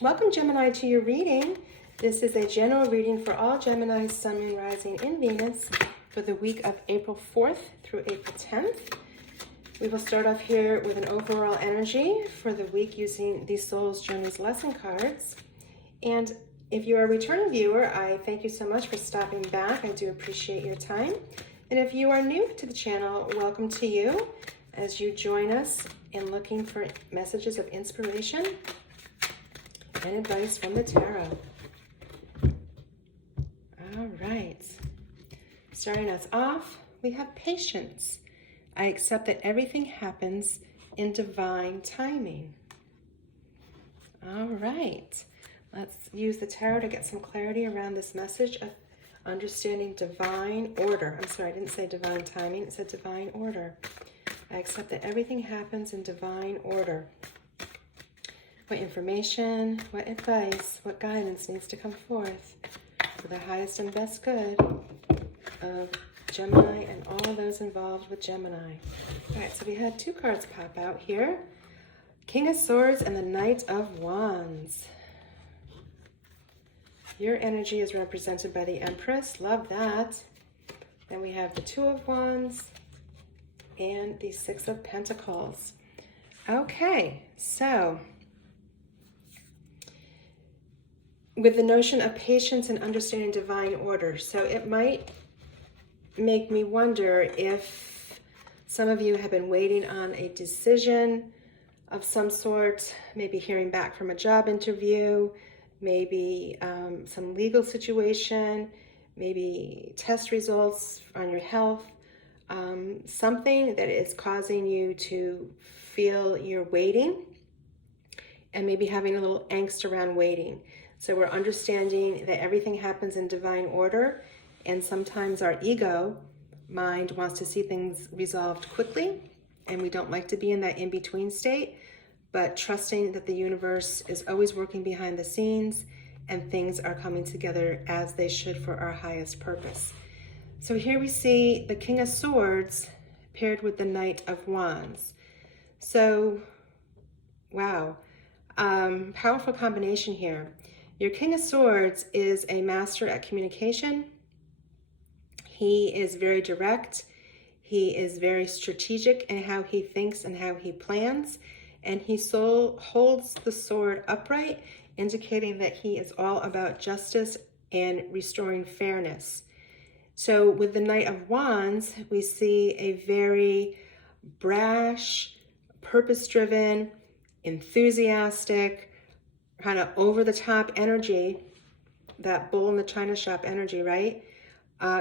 Welcome, Gemini, to your reading. This is a general reading for all Gemini, Sun, Moon, Rising in Venus for the week of April 4th through April 10th. We will start off here with an overall energy for the week using the Soul's Journeys lesson cards. And if you are a returning viewer, I thank you so much for stopping back. I do appreciate your time. And if you are new to the channel, welcome to you as you join us in looking for messages of inspiration and advice from the tarot. All right. Starting us off, we have patience. I accept that everything happens in divine timing. All right. Let's use the tarot to get some clarity around this message of understanding divine order. I'm sorry, I didn't say divine timing. It said divine order. I accept that everything happens in divine order. What information, what advice, what guidance needs to come forth for the highest and best good of Gemini and all those involved with Gemini. All right, so we had two cards pop out here. King of Swords and the Knight of Wands. Your energy is represented by the Empress. Love that. Then we have the Two of Wands and the Six of Pentacles. Okay, so with the notion of patience and understanding divine order. So it might make me wonder if some of you have been waiting on a decision of some sort, maybe hearing back from a job interview, maybe some legal situation, maybe test results on your health, something that is causing you to feel you're waiting and maybe having a little angst around waiting. So we're understanding that everything happens in divine order, and sometimes our ego mind wants to see things resolved quickly, and we don't like to be in that in-between state, but trusting that the universe is always working behind the scenes and things are coming together as they should for our highest purpose. So here we see the King of Swords paired with the Knight of Wands. So, wow, powerful combination here. Your King of Swords is a master at communication. He is very direct. He is very strategic in how he thinks and how he plans. And he holds the sword upright, indicating that he is all about justice and restoring fairness. So with the Knight of Wands, we see a very brash, purpose-driven, enthusiastic, kind of over-the-top energy, that bull in the china shop energy, right?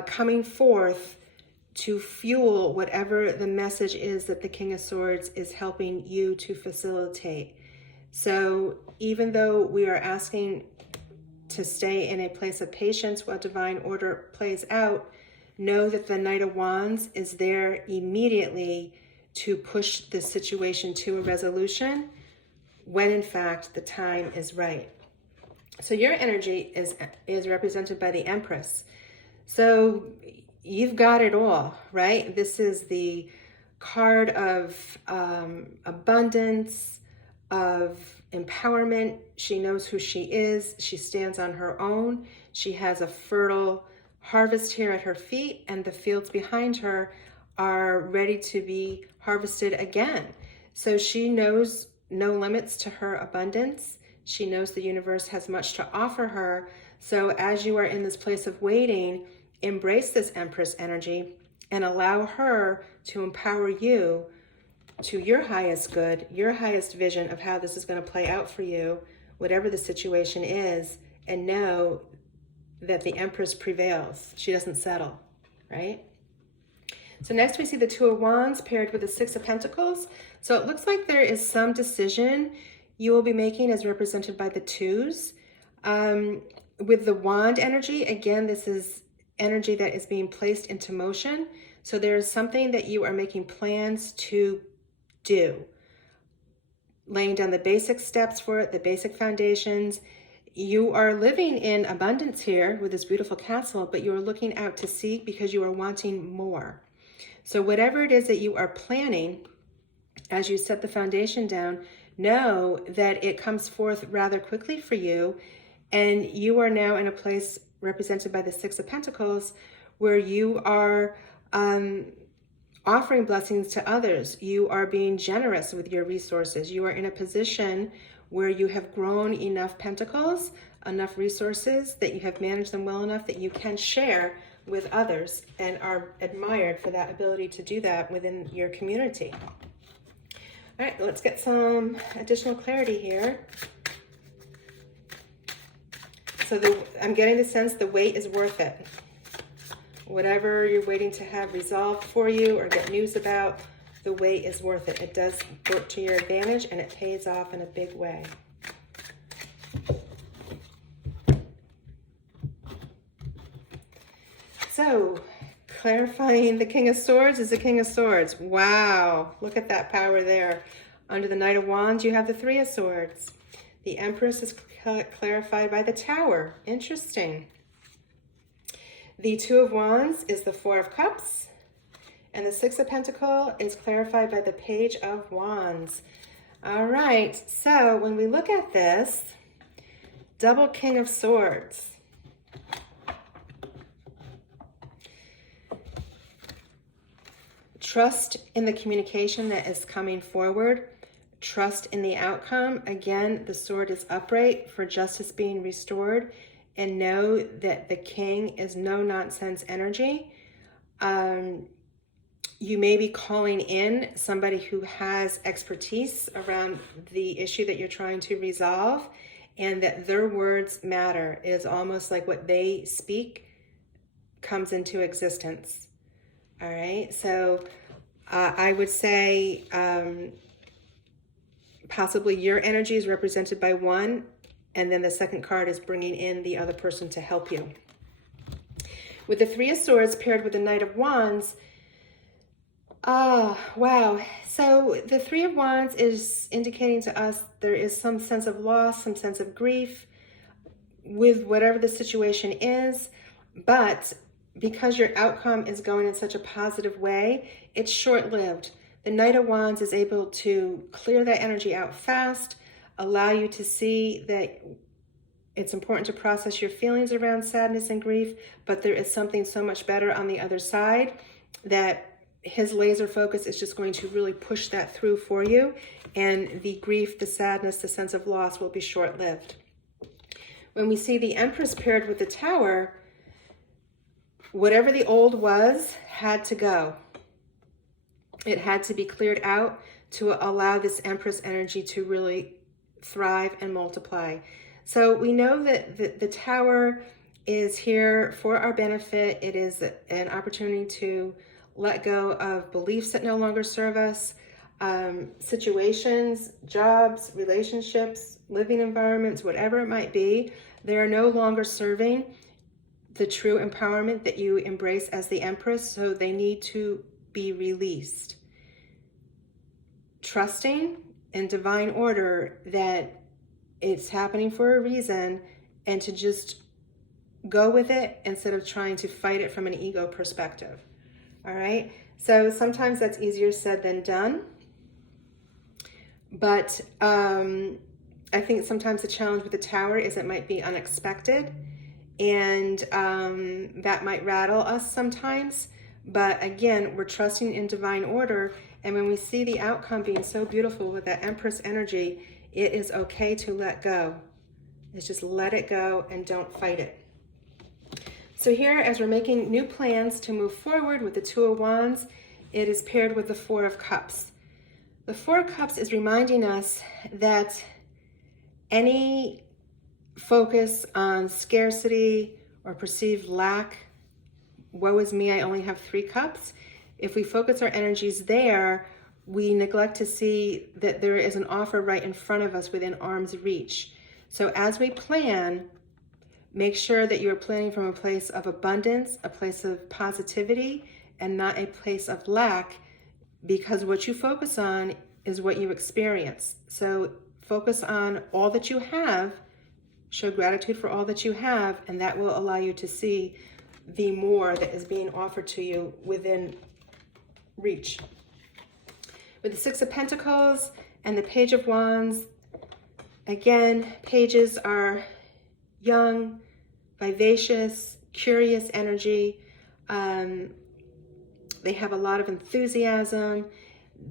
Coming forth to fuel whatever the message is that the King of Swords is helping you to facilitate. So even though we are asking to stay in a place of patience while divine order plays out, know that the Knight of Wands is there immediately to push the situation to a resolution when in fact the time is right. So your energy is represented by the Empress. So you've got it all, right? This is the card of abundance, of empowerment. She knows who she is. She stands on her own. She has a fertile harvest here at her feet, and the fields behind her are ready to be harvested again. So she knows no limits to her abundance. She knows the universe has much to offer her. So as you are in this place of waiting, embrace this Empress energy and allow her to empower you to your highest good, your highest vision of how this is going to play out for you, whatever the situation is, and know that the Empress prevails. She doesn't settle, right? So next we see the Two of Wands paired with the Six of Pentacles. So it looks like there is some decision you will be making as represented by the twos. With the Wand energy, again, this is energy that is being placed into motion. So there is something that you are making plans to do. Laying down the basic steps for it, the basic foundations. You are living in abundance here with this beautiful castle, but you are looking out to sea because you are wanting more. So whatever it is that you are planning, as you set the foundation down, know that it comes forth rather quickly for you, and you are now in a place represented by the Six of Pentacles where you are offering blessings to others. You are being generous with your resources. You are in a position where you have grown enough pentacles, enough resources, that you have managed them well enough that you can share with others and are admired for that ability to do that within your community. All right, let's get some additional clarity here. So I'm getting the sense the wait is worth it. Whatever you're waiting to have resolved for you or get news about, the wait is worth it. It does work to your advantage and it pays off in a big way. So, clarifying the King of Swords is the King of Swords. Wow, look at that power there. Under the Knight of Wands, you have the Three of Swords. The Empress is clarified by the Tower. Interesting. The Two of Wands is the Four of Cups. And the Six of Pentacles is clarified by the Page of Wands. All right, so when we look at this, double King of Swords. Trust in the communication that is coming forward. Trust in the outcome. Again, the sword is upright for justice being restored. And know that the king is no-nonsense energy. You may be calling in somebody who has expertise around the issue that you're trying to resolve, and that their words matter. It is almost like what they speak comes into existence. All right, so I would say possibly your energy is represented by one, and then the second card is bringing in the other person to help you. With the Three of Swords paired with the Knight of Wands, wow. So the Three of Wands is indicating to us there is some sense of loss, some sense of grief with whatever the situation is, but because your outcome is going in such a positive way, it's short-lived. The Knight of Wands is able to clear that energy out fast, allow you to see that it's important to process your feelings around sadness and grief, but there is something so much better on the other side that his laser focus is just going to really push that through for you, and the grief, the sadness, the sense of loss will be short-lived. When we see the Empress paired with the Tower, whatever the old was had to go. It had to be cleared out to allow this Empress energy to really thrive and multiply. So we know that the Tower is here for our benefit. It is an opportunity to let go of beliefs that no longer serve us, situations, jobs, relationships, living environments, whatever it might be. They are no longer serving the true empowerment that you embrace as the Empress, so they need to be released. Trusting in divine order that it's happening for a reason, and to just go with it instead of trying to fight it from an ego perspective. All right, so sometimes that's easier said than done, but I think sometimes the challenge with the Tower is it might be unexpected, and that might rattle us sometimes. But again, we're trusting in divine order, and when we see the outcome being so beautiful with that Empress energy, it is okay to let go. It's just let it go and don't fight it. So here, as we're making new plans to move forward with the Two of Wands, it is paired with the Four of Cups. The Four of Cups is reminding us that any focus on scarcity or perceived lack, woe is me, I only have 3 cups. If we focus our energies there, we neglect to see that there is an offer right in front of us within arm's reach. So as we plan, make sure that you're planning from a place of abundance, a place of positivity, and not a place of lack, because what you focus on is what you experience. So focus on all that you have, show gratitude for all that you have, and that will allow you to see the more that is being offered to you within reach. With the Six of Pentacles, And the Page of Wands, again, pages are young, vivacious, curious energy. They have a lot of enthusiasm.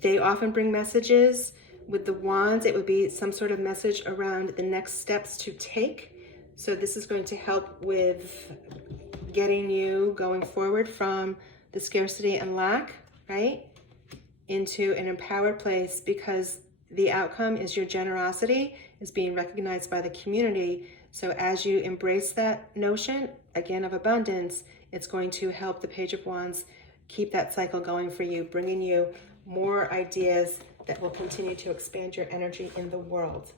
They often bring messages. With the wands, it would be some sort of message around the next steps to take. So this is going to help with getting you going forward from the scarcity and lack, right, into an empowered place, because the outcome is your generosity is being recognized by the community. So as you embrace that notion, again, of abundance, it's going to help the Page of Wands keep that cycle going for you, bringing you more ideas that will continue to expand your energy in the world.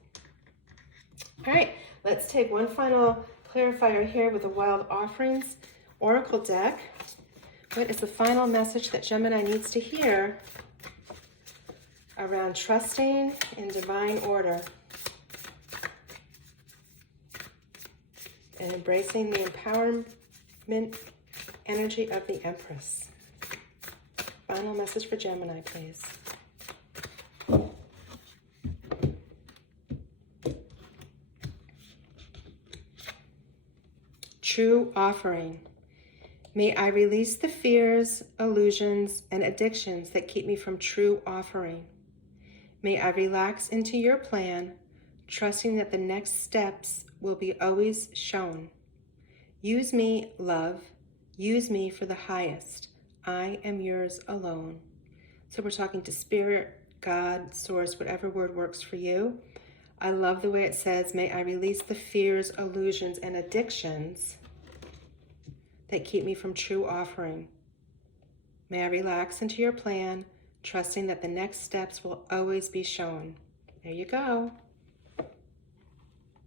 All right, let's take one final clarifier here with the Wild Offerings Oracle deck. What is the final message that Gemini needs to hear around trusting in divine order and embracing the empowerment energy of the Empress? Final message for Gemini, please. True offering. May I release the fears, illusions, and addictions that keep me from true offering. May I relax into your plan, trusting that the next steps will be always shown. Use me, love. Use me for the highest. I am yours alone. So we're talking to Spirit, God, Source, whatever word works for you. I love the way it says, may I release the fears, illusions, and addictions that keep me from true offering. May I relax into your plan, trusting that the next steps will always be shown. There you go.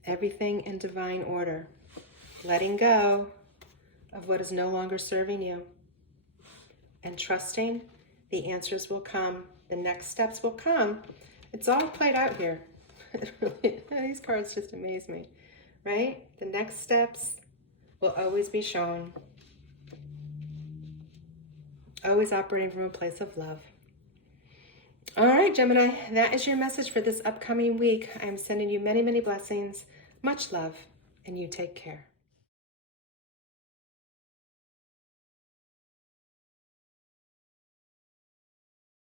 Everything in divine order. Letting go of what is no longer serving you. And trusting the answers will come. The next steps will come. It's all played out here. These cards just amaze me, right? The next steps will always be shown. Always operating from a place of love. All right, Gemini, that is your message for this upcoming week. I'm sending you many, many blessings, much love, and you take care.